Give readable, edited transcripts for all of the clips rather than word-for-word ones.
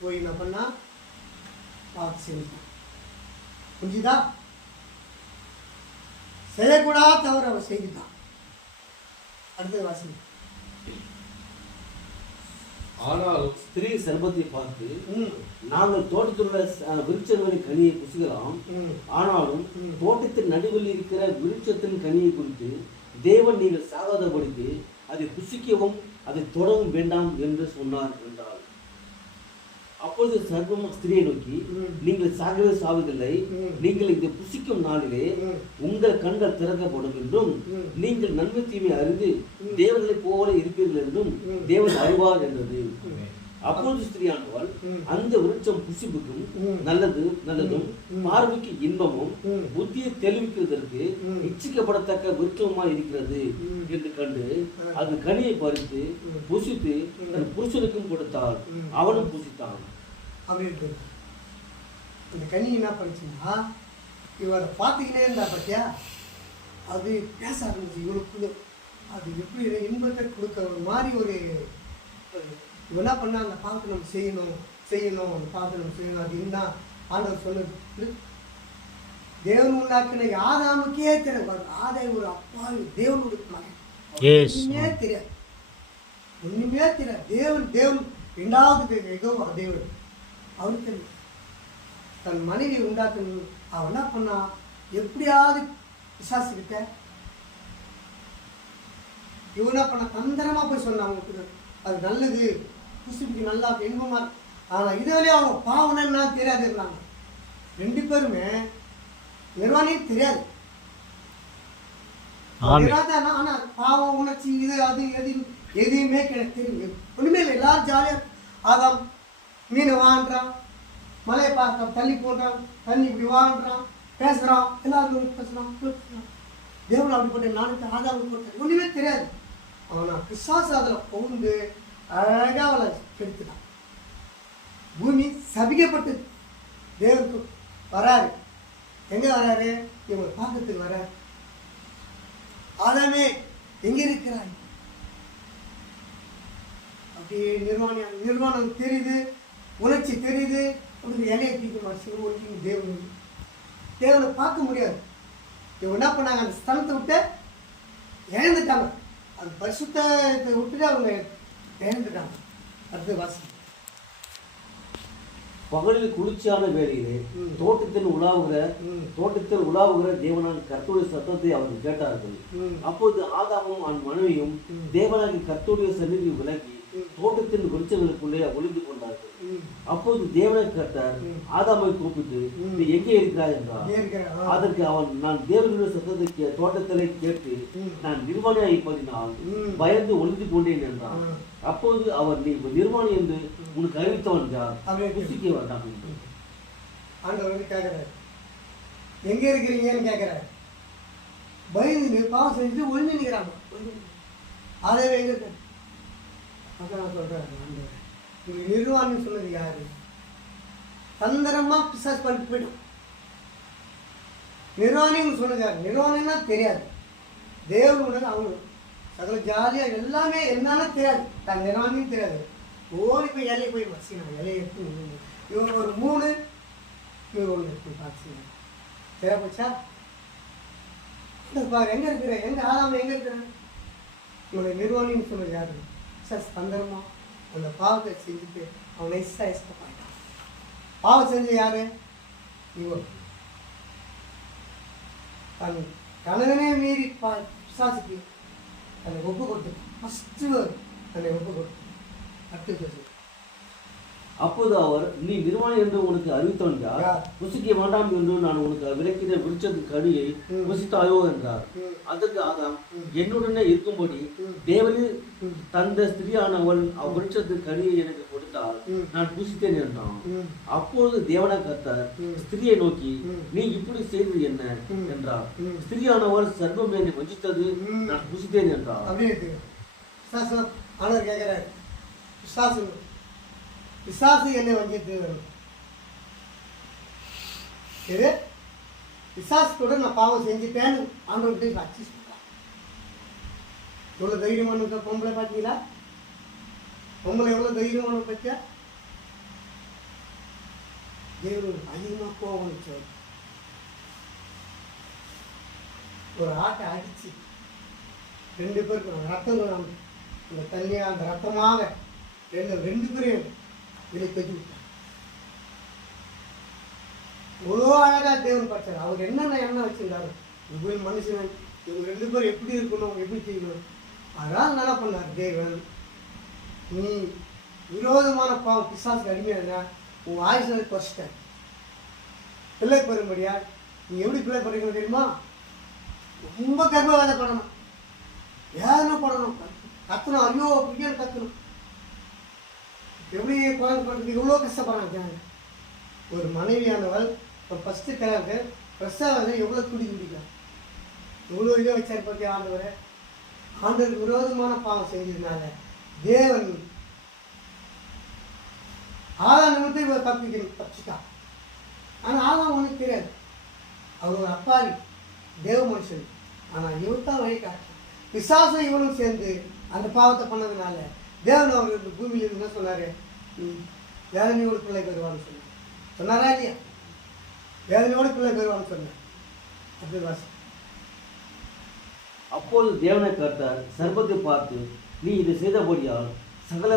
போய் என்ன பண்ணா பார்த்து செஞ்சான். புரிஞ்சுதா? செய்யக்கூடாத தவிர அவன் செய்துட்டான். அடுத்தது வாசி. ஆனாலும் ஸ்திரீ சர்பத்தை பார்த்து, நாங்கள் தோட்டத்தில் உள்ள விருட்சங்களின் கனியை புசிக்கலாம், ஆனாலும் தோட்டத்தின் நடுவில் இருக்கிற விருட்சத்தின் கனியை குறித்து தேவன் நீங்கள் சாகாதபடிக்கு அதை புசிக்கவும் அதை தொடவும் வேண்டாம் என்று சொன்னார் என்றார். அப்பொழுது சர்வம் ஸ்திரியை நோக்கி, நீங்கள் சாகவே சாவதில்லை, நீங்கள் இதை புசிக்கும் நாளிலே உங்கள் கண்கள் திறக்கப்படும் என்றும் நீங்கள் நன்மை தீமை அறிந்து தேவர்களைப் போல இருப்பீர்கள் என்றும் தேவன் அறிவார் என்றது. அப்பொழுது ஸ்திரியானவள், அந்த விருட்சம் புசிப்புக்கும் நல்லதும் பார்வைக்கு இன்பமும் புத்தியை தெளிவிக்கிறதற்கு இச்சிக்கப்படத்தக்க விருட்சமாய் இருக்கிறது என்று கண்டு அது கனியை பறித்து புசித்து தன் புருஷனுக்கும் கொடுத்தாள், அவனும் புசித்தான். அப்படின்னு இந்த கனி என்ன பண்ணிச்சுன்னா, இவரை பார்த்துக்கிட்டே இருந்தா பார்த்தியா, அது பேச ஆரம்பிச்சு. இவனுக்கு அது எப்படி இன்பத்தை கொடுக்க ஒரு மாதிரி ஒரு இவன் என்ன பண்ணா, அந்த பாவத்தை நம்ம செய்யணும் அந்த பாவத்தை நம்ம செய்யணும். அது என்ன ஆண்டவர் சொன்னது, தேவன் உண்டாக்குன ஆதாமுக்கே தெரியாது. ஆதை ஒரு அப்பா தேவனுடைய மகன், ஒண்ணுமே தெரியாது. தேவன் இரண்டாவது ஏதோ தேவன் அவருக்கு தன் மனைவி உண்டாக்கணும். அவன் என்ன பண்ணா, எப்படியாவது விசாரிச்சுக்கிட்ட இவன் என்ன பண்ண, தந்திரமா போய் சொன்னான் அவங்களுக்கு அது நல்லது, புசிப்புக்கு நல்லா இன்பமா. ஆனால் இதுவரையும் அவங்க பாவம் என்ன தெரியாது இருந்தாங்க. ரெண்டு பேருமே நிர்வாணியும் தெரியாது. ஆனால் பாவம் உணர்ச்சி இது அது எதையுமே தெரியும். ஒன்றுமே இல்லை. எல்லாரும் ஜாலியாக ஆதாம் மீன் வாங்குறான், மலையை பார்க்க தள்ளி போடுறான், தண்ணி இப்படி வாங்குறான், பேசுகிறான், எல்லாரும் பேசுகிறான். தேவன் அப்படிப்பட்ட நானுக்கு ஆதாரம் போட்டேன், ஒன்றுமே தெரியாது. ஆனால் பிசாசு அதில் புகுந்து அழகாக அவளை கெடுத்துட்டான். பூமி சபிக்கப்பட்டது. தேவனுக்கு வராரு. எங்கே வராரு? இவங்களை பார்க்கறதுக்கு வராரு. ஆதாமே எங்கே இருக்கிறாய்? அப்படியே நிர்வாணம் தெரியுது, உணர்ச்சி தெரியுது. அப்படி இலையை தீக்க தேவனை பார்க்க முடியாது. இவங்க என்ன பண்ணாங்க, அந்த ஸ்தலத்தை விட்டு இழந்துட்டாங்க. அந்த பரிசுத்தத்தை விட்டுட்டு அவங்க இழந்துட்டாங்க. அடுத்த வாசி. பகலில் குளிர்ச்சியான வேளையிலே தோட்டத்தில் உலாவுகிற தேவனாகிய கர்த்தருடைய சத்தத்தை அவர்கள் கேட்டார்கள். அப்போது ஆதாமும் அவன் மனைவியும் தேவனாகிய கர்த்தருடைய சந்நிதியை விலகி தோட்டத்தின் விருட்சங்களுக்குள்ளே ஒளிந்து கொண்டார்கள். அப்போது தேவனாகிய கர்த்தர் ஆதாமை கூப்பிட்டு, நீ எங்கே இருக்கிறாய் என்றார். அதற்கு அவன், நான் தேவனுடைய சத்தத்தை தோட்டத்திலே கேட்டு நான் நிர்வாணியாய் இருப்பதினால் பயந்து ஒளிந்து கொண்டேன் என்றான். அப்போது அவர், நீ நிர்வாணி என்று உனக்கு அறிவித்தவன் யார்? புசிக்க வேண்டாம் என்று ஆண்டவர் வந்து கேட்கிறார். எங்க இருக்கிறீங்கன்னு கேட்கிறார். பயந்து பாவம் செஞ்சு ஒளிஞ்சு நிற்கிறாங்க. அதே எங்க இருக்க நான் சொல்றேன், ஆண்டவர் நீங்க நிர்வாணம் சொன்னது யாரு? தந்திரமா பிசாசு பண்ணிட்டு போயிடும். நிர்வாணின்னு சொன்னது யாரு? நிர்வாணம்னா தெரியாது. தேவனுடைய அவங்க சகல ஜாலியா எல்லாமே என்னன்னு தெரியாது. தன் நிர்வாணியும் தெரியாது. ஓடி போய் இலையை போய் வச்சுக்கணும். இலையை எடுத்து இவங்க ஒரு 3 இவர் 1 எடுத்து பார்த்துங்க. சரியா போச்சா? பாரு எங்க இருக்கிற, எங்க ஆதாம எங்க இருக்கிற? இவனுடைய நிர்வாணின்னு சொன்னது யாரு? தந்திரமா அந்த பாவத்தை செஞ்சுட்டு அவன் நைஸா எஸ்கேப் ஆயிட்டான். பாவம் செஞ்ச யாரு? இவன் தன் கணவனே மீறி பிசாசுக்கு தன்னை ஒப்பு கொடுத்து ஃபஸ்ட்டு தன்னை ஒப்பு கொடுத்து அடுத்து. அப்போது அவர், நீ நிர்வாணி என்று உனக்கு அறிவித்தவன் யார்? புசிக்க வேண்டாம் என்று நான் உனக்கு விளக்கின விருட்சத்து கனியை புசித்தாயோ என்றார். அதற்கு ஆதாம், என்னுடனே இருக்கும்படி தேவனே தந்த ஸ்திரியானவள் அவ்விருட்சத்து கனியை எனக்கு கொடுத்தால் நான் புசித்தேன் என்றான். அப்பொழுது தேவனாகிய கர்த்தர் ஸ்திரியை நோக்கி, நீ இப்படி செய்தது என்ன என்றார். ஸ்திரியானவள் சர்வம் என்னை வஞ்சித்தது, நான் புசித்தேன் என்றார். பிசாசு என்னை வஞ்சித்து, இது பிசாசு கூட நான் பாவம் செஞ்சுட்டேன்னு ஆண்டவர்கிட்ட அச்சீஸ் பண்ணுறான். எவ்வளோ தைரியமான பொம்பளை பார்த்தீங்களா? பொம்பளை எவ்வளோ தைரியமான பற்றியா? தேவனுக்கு அதிகமாக கோபம் வந்துச்சு. ஒரு ஆட்டை அடிச்சு 2 பேருக்கு ரத்தம் இந்த தண்ணியா அந்த ரத்தமாக ரெண்டு பேரையும் வெளியே தூக்கி விட்டார். இவ்வளோ அழகா தேவன் பார்த்தார். அவர் என்னென்ன எண்ணம் வச்சிருந்தாரு, இவ்வளோ மனுஷன் இவங்க 2 பேரும் எப்படி இருக்கணும், எப்படி செய்யணும். அதனால் என்ன பண்ணார் தேவன், நீ விரோதமான பாவம் பிசாசுக்கு அடிமையா உன் ஆயுசனை குறைச்சிட்ட. பிள்ளை பெறும்படியா நீ எப்படி பிள்ளை பெறுக்கணும் தெரியுமா? ரொம்ப கர்ப்பவாத பண்ணணும், வேதனை பண்ணணும், கத்தணும், ஐயோ பிடிக்கணும் கத்தணும். எப்படி குழந்தை பண்ணுறதுக்கு எவ்வளோ கஷ்டப்படுறாங்க. ஒரு மனைவியானவள் இப்போ ஃபஸ்ட்டு கிழக்கு பிரசவத்தை எவ்வளோ துடிக்கலாம், எவ்வளோ இதை வச்சார் பற்றி ஆண்டவர். ஆண்டவருக்கு விரோதமான பாவம் செஞ்சதுனால தேவன் ஆதாம் நிமித்தம் இவரை தப்பிச்சிட்டான். ஆனால் ஆதாம் ஒன்றும் தெரியாது, அவர் ஒரு அப்பாவி தேவ மனுஷன். ஆனால் இவன் தான் வழி காட்டு. பிசாசும் இவனும் சேர்ந்து அந்த பாவத்தை பண்ணதுனால தேவன் அவர் பூமியில் என்ன சொன்னார், வேதனையோடு பிள்ளை பெறுவான்னு சொன்னாரா இல்லையா? வேதனையோடு பிள்ளை பெறுவான்னு சொன்னார். அப்படி வாசி. அப்போது தேவனை கேட்டார், சர்ப்பத்தை பார்த்து, நீ இதை செய்தபடியால் சகல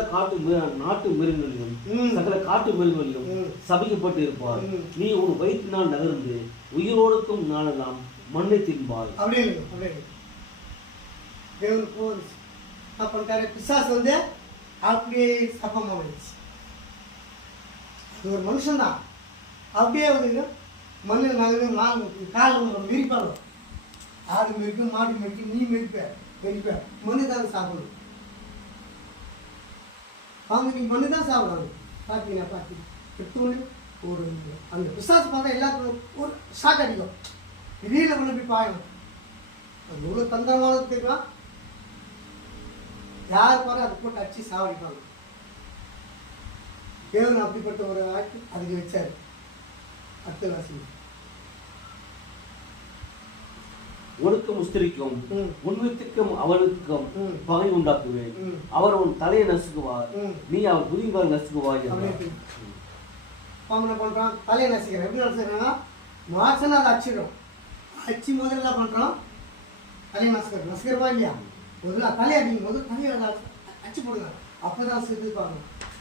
நாட்டு மிருகங்களிலும் சகல காட்டு மிருகங்களிலும் சபிக்கப்பட்டு இருப்பார். நீ உன் வயிற்றினால் நகர்ந்து உயிரோடுக்கும் நாளெல்லாம் மண்ணை தின்பார். அப்படியே தேவனுக்கு என்ன பண்ணிட்டாரு, பிசாசு வந்து அப்படியே சப்பமாக வந்துச்சு. அது ஒரு மனுஷன்தான் அப்படியே வந்து மண்ணில் நகர்ந்து கால் மிரிப்பாங்க. ஆடு மிருக்கு, மாடு மிருக்கு, நீ மெரிப்ப மண்ணு தான் சாப்பிடணும். அவங்க நீ மண்ணு தான் சாப்பிடுவாங்க. பார்த்தீங்கன்னா எடுத்தோன்னு ஒரு அந்த பிசாசு பார்த்தா எல்லாத்துக்கும் ஒரு ஷாக் அடிக்கும், திடீர்னு கொண்டு போய் பாயணும். அது எவ்வளோ தந்திரமானது தெரியுமா? யார் பாரு அதை போட்டு அடிச்சு சாவடிப்பாங்க. தேவன் அப்படிப்பட்ட ஒரு ஆட்சி அதுக்கு வச்சாரு. அடுத்த வாசி. உனக்கும் ஸ்திரிக்கும் உன்வித்துக்கும் அவனுக்கும் பகை உண்டாக்குவேன். அவர் உன் தலையை நசுக்குவார், நீ அவர் புதியங்கால் நசுக்குவாய். என்ன பண்றான், தலையை நசுக்கிறேன். எப்படி நசுக்கிறேன்னா மாசனா அதை அடிச்சிடும். அடிச்சு முதல்ல என்ன பண்றோம், தலையை நசுக்கிறவா இல்லையா? முதல்ல தலையை அடிக்கும் போது தலையை அடிச்சு போடுங்க, அப்பதான் செத்துப்பாங்க.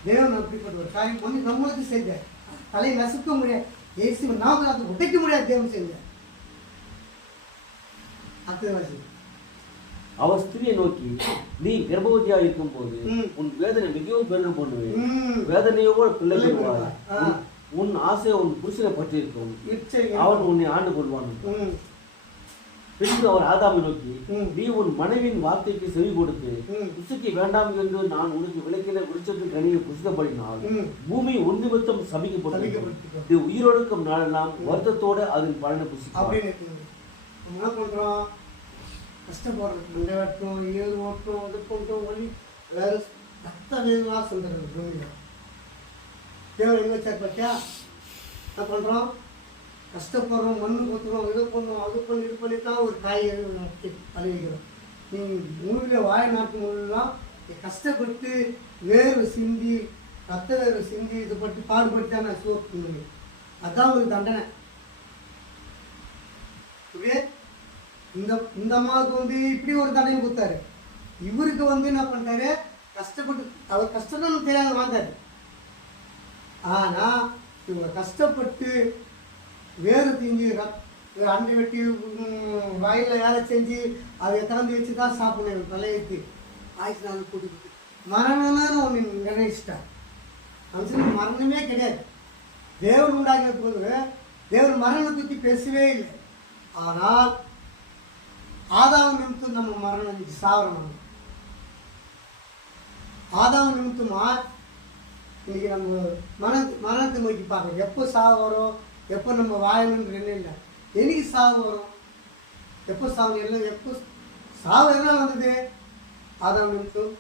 தேவன் அப்படிப்பட்ட ஒரு காரியம் வந்து நம்மளுக்கு செஞ்ச தலையை நசுக்க முடியாது. ஏசு நாம அதை உடைக்க முடியாது. தேவன் செஞ்ச அவர் ஸ்திரியை நோக்கி, நீ கர்ப்பவதியா இருக்கும் போது உன் வேதனை மிகவும் பெருக பண்ணுவேன், வேதனையோடு பிள்ளை பெறுவாய், உன் ஆசை உன் புருஷனை பற்றி இருக்கும், அவன் உன்னை ஆண்டு கொள்வான். பின்பு அவர் ஆதாமை நோக்கி, நீ உன் மனைவியின் வார்த்தைக்கு செவி கொடுத்து புசிக்க வேண்டாம் என்று நான் உனக்கு விளக்கின விருட்சத்தின் கனியை புசிக்கப்படினால் பூமி உன் நிமித்தம் சபிக்கப்பட்டது, உயிரோடுக்கும் நாளெல்லாம் வருத்தத்தோடு அதன் பலனை புசிக்கும். என்ன பண்ணுறோம், கஷ்டப்படுறோம், இந்த வெட்டும் ஏழு ஓட்டும் அது கொண்டோம் வழி வேறு ரத்த வேகமாக சொல்கிறது பூமியில். தேவன் எங்கே வச்சார் பார்த்தியா? என்ன பண்ணுறோம், கஷ்டப்படுறோம், மண்ணு கொத்துறோம், இதை பண்ணுறோம், அது பண்ணி இது பண்ணி தான் ஒரு காய்கறி அழிவிக்கிறோம். நீங்கள் உணவில் வாய நாட்டு முன்னெல்லாம் கஷ்டப்பட்டு வேர்வை சிந்தி ரத்த வேர்வை சிந்தி இது பட்டு பாடுபட்டு தான் நான் சோறு. அதுதான் ஒரு தண்டனை. இந்த அம்மாவுக்கு வந்து இப்படி ஒரு தண்டனை கொடுத்தாரு. இவருக்கு வந்து என்ன பண்ணிட்டாரு, கஷ்டப்பட்டு அவர் கஷ்டம் தெரியாத வாழ்ந்தாரு. ஆனா இவங்க கஷ்டப்பட்டு வேறு திங்கி அண்டை வெட்டி வயலில் வேலை செஞ்சு அதை திறந்து வச்சு தான் சாப்பிடணும். தலையெழுத்து ஆயிரத்தி நாள் கூட்டிட்டு மரணம்னு ஒன்று நிர்ணயிச்சிட்டார். மனுஷனுக்கு மரணமே கிடையாது. தேவன் உண்டாகிய போது தேவன் மரணத்தை பற்றி பேசவே இல்லை. ஆனால் ஆதாம் நிமித்தம் நம்ம மரணம் சாவரம். ஆதாம் நிமித்தமா இன்னைக்கு நம்ம மரணத்தை நோக்கி பார்க்கணும். எப்போ சாவு வரும், எப்போ நம்ம வாழணுன்ற என்ன இல்லை, என்னைக்கு சாவு வரும், எப்போ சாவு எல்லாம் எப்போ சாவு என்ன வந்தது, ஆதாம் நிமித்தம்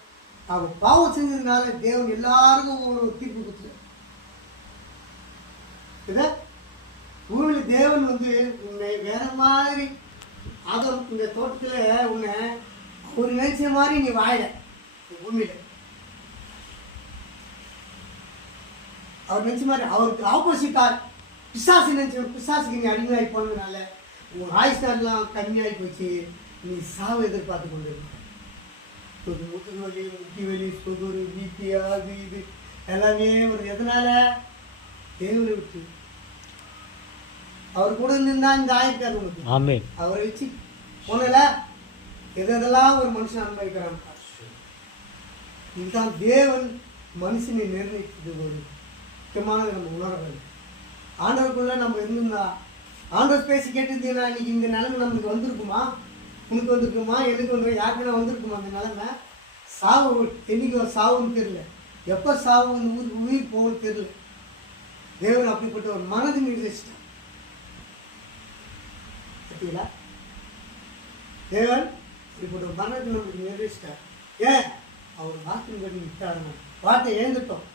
அவன் பாவம் செஞ்சதுனால தேவன் எல்லாருக்கும் ஒரு தீர்ப்பு கொடுத்துரு. இதை பூமியில் தேவன் வந்து உன்னை வேற மாதிரி ஆதாம் இந்த தோட்டத்தில் உன்னை ஒரு நினைச்ச மாதிரி நீ வாழ பூமியில் அவர் நினச்ச மாதிரி அவருக்கு ஆப்போசிட்டாக பிசாசு நினச்ச பிசாசுக்கு நீ அடிமையாகி போனதுனால உன் ஆயுஷ் நாள்லாம் கம்மியாகி போச்சு. நீ சாவை எதிர்பார்த்து கொண்டு இருக்க. முதுகு வலி, முட்டி வலி, சுகரு, பிபி, அது இது எல்லாமே ஒரு எதனால தேவரை விட்டு அவர் கூட இருந்தா இந்த ஆயிருக்காரு உங்களுக்கு. அவரை வச்சு போனல எதெல்லாம் ஒரு மனுஷன் அனுபவிக்கிறான். இதுதான் தேவன் மனுஷனை நிர்ணயித்தது. ஒரு முக்கியமானது நம்ம உணர வேண்டும். ஆண்டவருக்குள்ள நம்ம இருந்தோம்னா ஆண்டவர் பேசி கேட்டுருந்தீங்கன்னா இன்னைக்கு இந்த நிலைமை நம்மளுக்கு வந்திருக்குமா? உனக்கு வந்திருக்குமா? எனக்கு வந்து யாருக்குன்னா வந்திருக்குமா? அந்த நிலைமை சாவு என்னைக்கு ஒரு சாவுன்னு தெரியல, எப்போ சாவு இந்த ஊருக்கு உயிர் போகும்னு தெரியல. தேவன் அப்படிப்பட்ட ஒரு மனது நிர்ணயிச்சிட்டான். பார்த்தீங்களா? தேவன் இப்படி ஒரு மனது நம்மளுக்கு நிர்ணயிச்சிட்டார். ஏன் அவர் வார்த்தையின் படி விட்டாருங்க. வார்த்தை எழுந்துட்டோம்,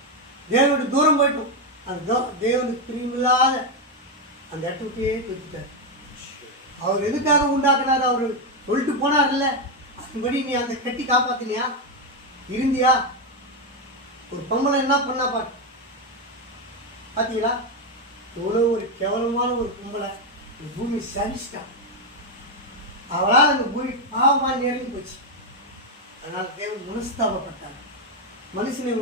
தேவனுக்கு தூரம் போயிட்டோம். அந்த தேவனுக்கு பிரிவில்லாத அந்த இடத்துக்கே கொடுத்துட்டார். அவர் எதுக்காக உண்டாக்குனாரு? அவர் சொல்லிட்டு போனார் இல்லை, அதுபடி நீ அந்த கட்டி காப்பாத்தினியா? இருந்தியா? ஒரு பொம்பளை என்ன பண்ணா பாரு, பார்த்தீங்களா? எவ்வளோ ஒரு கேவலமான ஒரு பொம்பளை பூமி சரிச்சிட்டான். அவளால் அந்த பூமி பாவமாக நெருங்கி போச்சு. அதனால் தேவன் மனஸ்தாபப்பட்டார். மனுஷனை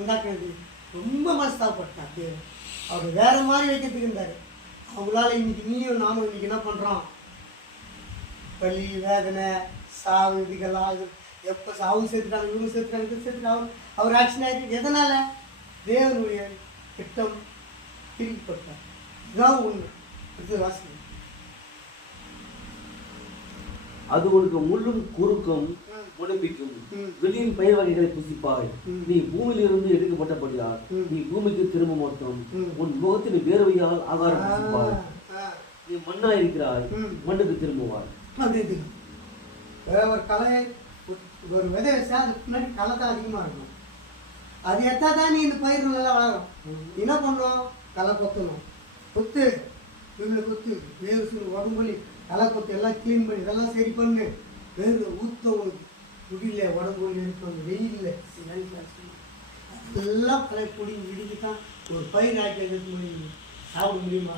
உண்டாக்குறது ரொம்ப மனஸ்தாபப்பட்டார் தேவன். அவர் வேற மாதிரி வைக்கிறதுக்கு இருந்தார். அவங்களால இன்னைக்கு நீயும் நானும் இன்னைக்கு என்ன பண்ணுறோம்? வலி, வேதனை, சாவு, இதுக்கெல்லாம் எப்போ சாவு சேர்த்துட்டாங்க, இவங்க சேர்த்துட்டாங்க, இது சேர்த்துட்டாங்க. அவர் ஆக்ஷன் ஆகிட்டு எதனால்? தேவனுடைய திட்டம் பிரிக்கப்பட்டார். இதுதான் உண்மை. அடுத்தது வாசிங்க. அது உனக்கு முள்ளும் குறுக்கும் உடம்பிக்கும் வெளியின் பயிர் வகைகளை புசிப்பாய். நீ பூமியிலிருந்து எடுக்கப்பட்டபடியால் நீ பூமிக்கு திரும்ப மொத்தம் உன் முகத்தின் வேர்வையால் ஆகாரம் புசிப்பாய். நீ மண்ணா இருக்கிறாய், மண்ணுக்கு திரும்புவாய். அப்படி ஒரு கலை ஒரு விதை வச்சா அதுக்கு முன்னாடி களை தான் அதிகமாக இருக்கும். அது எத்தா தான் நீ இந்த பயிர் நல்லா வளரும். என்ன பண்ணுறோம்? களை கொத்தணும். கொத்து இவ்வளோ கொத்து வேறு உடம்புலி களை கொத்து எல்லாம் க்ளீன் பண்ணி இதெல்லாம் சரி பண்ணு. வேறு ஊற்ற முடியல, உடம்புலி இருக்கணும், வெயிலில் எல்லாம் களை பிடிங்கி இடிக்கி தான் ஒரு பயிர் ஆக்கி எடுக்க முடியும். சாப்பிட முடியுமா?